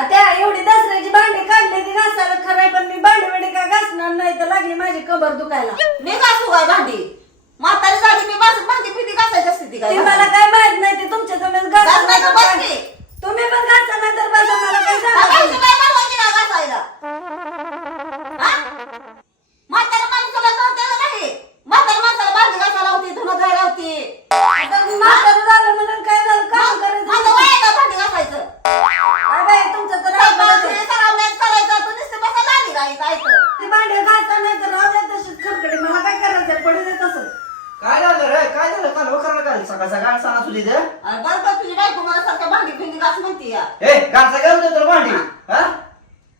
आता एवढी दसऱ्याची भांडी काढली ती घासायला खरंय पण मी भांडी बिंडी काय घासणार नाही? तर लागली माझी कबर दुखायला. मी घासू काय भांडी? म्हातारी झाली मी बस भांडी करायला सकाळ सकाळ सांगा तुझी ते अरे बरं बरं तुझी बायको मला सारखं भांडी पिंडी घास म्हणती या. ए गाडचा काय होतं तर भांडी. हा.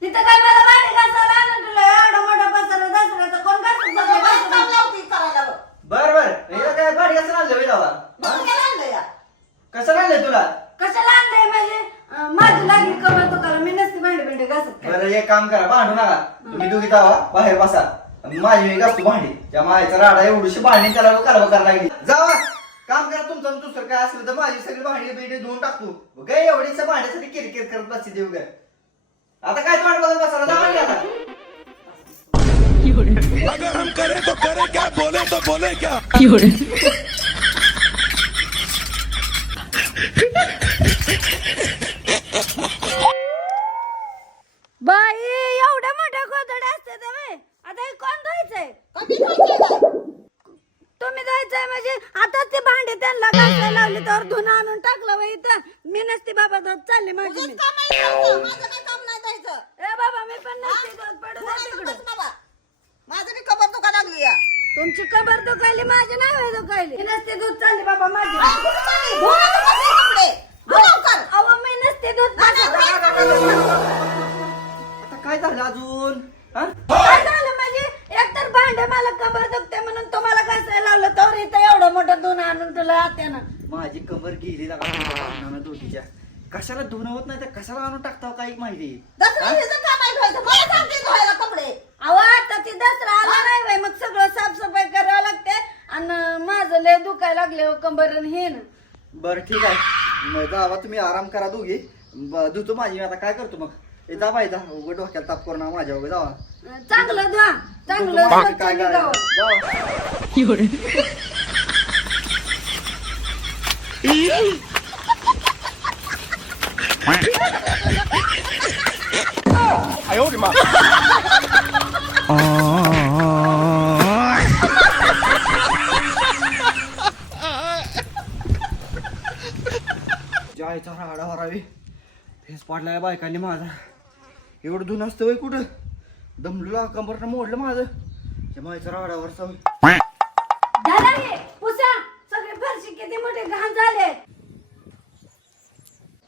तिथं काय मला भांडी घासायला आणून तुला? एवढा मोठा पसारा दसऱ्याचा कोण घासून तुझं बसलं बाई काम बाई? लावती करायला. बघ. बर बर. हिला काय भांडी कसं आणलं बे दावा मग काय आणलं या? कसं आणलंय तुला? कशाला आणलंय म्हणजे? अं, माझी लागली कमर दुखायला मी नसती भांडी भांडी घासत काय. बरं एक काम करा भांडू नका. तुम्ही दोघी जावा बाहेर बसा. आणि माझी मी घासतो भांडी. त्या मायचा राडा एवढीशी भांडी त्याला करावं करायला लागली. जावा. तुमचं आणि दुसरं काय असलं तर माझी सगळी भांडी बिंडी धुवून टाकतो. काय एवढीच भांड्यासाठी किरकिर करत बसते देऊ काय आता काय तोंड बघत बसायला? जावा की आता. अगर हम करें तो करें क्या? बोले तो बोले क्या? बाई एवढ्या मोठ्या गोधड्या असते. आता हे कोण धुवायचंय? कधी खायचंय जायचंय म्हणजे आता ते भांडे त्यांना घासायला लावली तर धुणं आणून टाकलं बाई इथं. मी नसती बाबा धुत चालली माझी मी. माझं काम नाही जायचं. ए बाबा मी पण नसती पडू तिकडं. बाबा. माझं बी कबर दुखा लागली या. तुमची कबर दुखायली माझी नाही होय दुखायली. मी नसती दूध चालली बाबा माझी. अहो मी नसते दूध. आता काय झालं अजून? हा? काय झालं म्हणजे? एकतर भांडे मला कबर दुखते माझी कबर गेली लागा दोघीच्या. कशाला धुणं होत नाही तर कशाला आणून टाकताव काही माहिती? दसऱ्या दिवशी काम आहे धुवायचं. मला सांगते धुवायला कपडे. अहो आता ती दसरा आला नाही बाई मग सगळं साफसफाई करावं लागते आणि माझं लय दुखायला लागले हो कंबर आणि हे ना. बर ठीक आहे. मग जावा तुम्ही आराम करा दोघी. ब- धुतो माझी मी आता काय करतो मग? ए, जा बाई जा. उघड डोक्याला ताप करू नका माझ्या उघड जावा चांगलं धुवा. धुतो चांगलं माझी स्वच्छ काय निघावं. करायचं? जावा. जायचा राडा हरावी फेस पाडलाय बायकांनी माझा. एवढं धुन असतं वय कुठं दमलं कंबरनं मोडलं माझं. मायचा राडावर सवय झालं हे, पुसा सगळे फरशी किती मोठे घाण झाले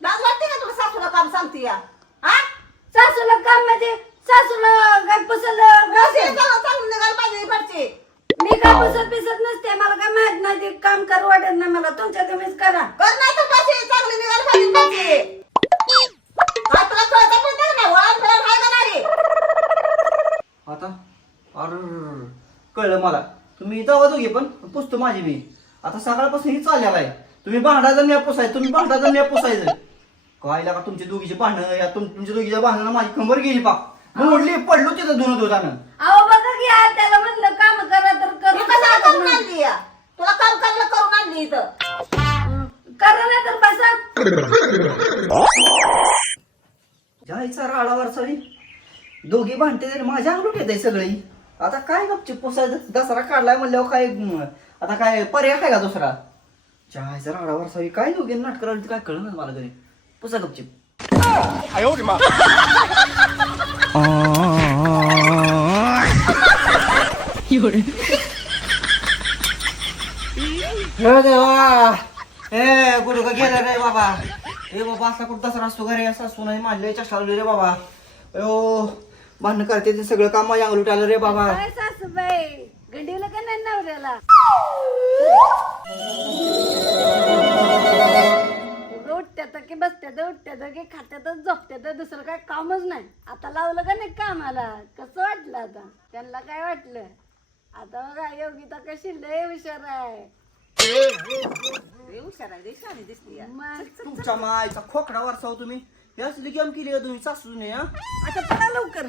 लाज वाटते का तुला सासूला काम सांगते या. हा? सासूला काम म्हणजे सासूला काय पुसलं कशी चांगलं चांगलं निघायला पाहिजे इकडची. मी काय पुसत पिसत नसते मला काय माहीत नाही ते काम करू वाटत नाही मला. तुमच्या तुम्हीच करा. कर नाही तर कशी चांगली निघायला पाहिजे इकडची. काय तुला कळतं पण नाही ना, वळण फिरण आहे का नाही? आता? अर कळलं मला. तुम्ही जावा दोघे पण पुसतो माझी मी आता सकाळपासून ही चाललेला आहे. तुम्ही भांडायचं नाही पुसायचं तुम्ही भांडायचं नाही पुसायचं. काय लागा तुमची दोघीची भांडणं? या तुम तुमच्या दोघीच्या भांडणं माझी कंबर गेली पाक मोडली पडलो तिथं धुणं धुतानं अहो बघा की आज त्याला म्हणलं काम करा तर मी करू कशाला करून आणली या? तुला काम करायला करून आणली इथं. करा नाही तर बसा. जायचा राडावर सरी दोघी भांडते तरी माझ्या अंगलूट येते सगळी. आता काय गपचिप पुसायचं? दसरा काढलाय म्हणल्यावर काय म, आता काय पर्याय काय का दुसरा? जायचा राडावर सरी काय दोघी नाटक राहिली काय कळलं ना मला तरी. पुसा गपचिप हे देवा. ए कुठं का गेलं रे बाबा. ए बाबा असा कुठं दसरा असतो घरी? असा सोनाई मांडले चष्टा रे बाबा. अयो भांडण करते ते सगळं काम माझ्या अंगलूट आलं रे बाबा. काय सासूबाई गंडीला का नाही नवऱ्याला? उठत्यात की खात्यातच झोपत्यात दुसरं काय कामच नाही. आता लावलं का नाही कामाला? कसं वाटलं आता? त्यांना काय वाटलं? आता बघा योगिता कशी लय हुशार आहे. हुशार आहे दिसली या. तुमच्या मायचा खोकडा वरसाव तुम्ही. हे असली गेम केली हो तुम्ही सासू नये आता पडा लवकर.